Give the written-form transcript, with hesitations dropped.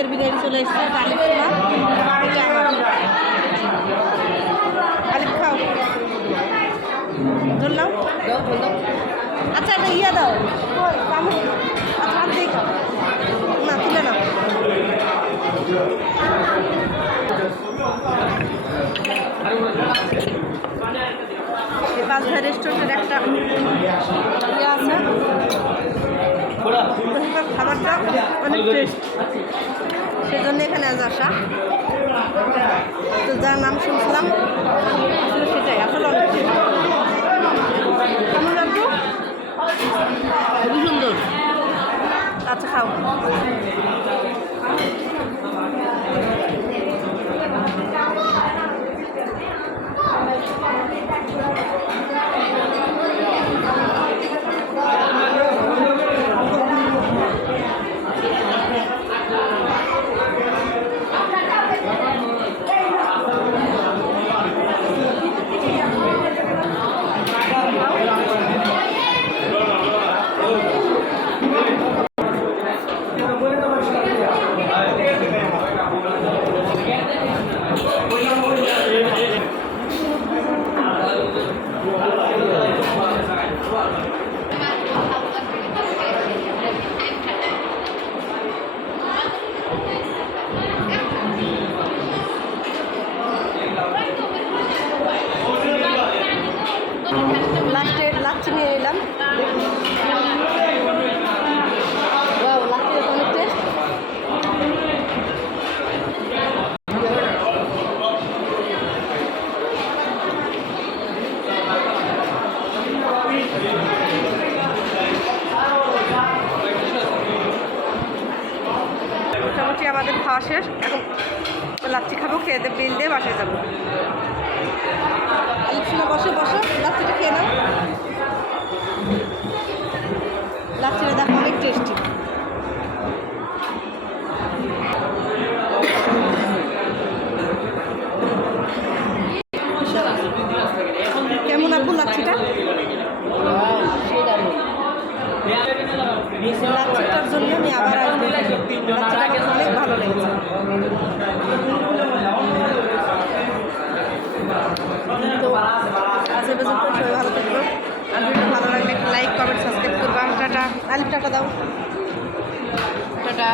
আলিকের বিরিয়ানি চলে এসছে, আলিক ছোলা, এটা আমার। আলিক খাও, ধরলাম আচ্ছা এটা ইয়া দাও, আচ্ছা হাত দিয়ে খাও, না তুলে নাও। এই বাজভাই রেস্টুরেন্টের একটা ইয়ে আছে, খাবারটা অনেক টেস্ট, সেজন্য এখানে আজ আসা। তো যার নাম শুনছিলাম আসলে সেটাই, আসলে অনেক টেস্ট। কেমন লাগতো? খুবই সুন্দর। আচ্ছা খাও। লাস্টে লাচ্ছি নিয়ে এলাম, লাচ্ছিটা অনেক টেস্ট। মোটামুটি আমাদের খাওয়া শেষ, এখন লাচ্ছি খাবো, খেয়ে দিয়ে বিল দিয়ে বাসায় যাবো। আলিপসোনা বসো বসো, লাচ্ছিটা খেয়ে নাও। লাচ্ছিটা দেখো অনেক টেস্টি। কেমন আপু লাচ্ছিটা? লাচ্ছিটার জন্য আমি আবার আসবো, লাচ্ছিটা অনেক ভালো লেগেছে। তো আজকে পর্যন্ত সবাই ভালো থাকবো, আর ভিডিও ভালো লাগলে লাইক কমেন্ট সাবস্ক্রাইব করবো। টাটা। আলিফ টাটা দাও, টাটা।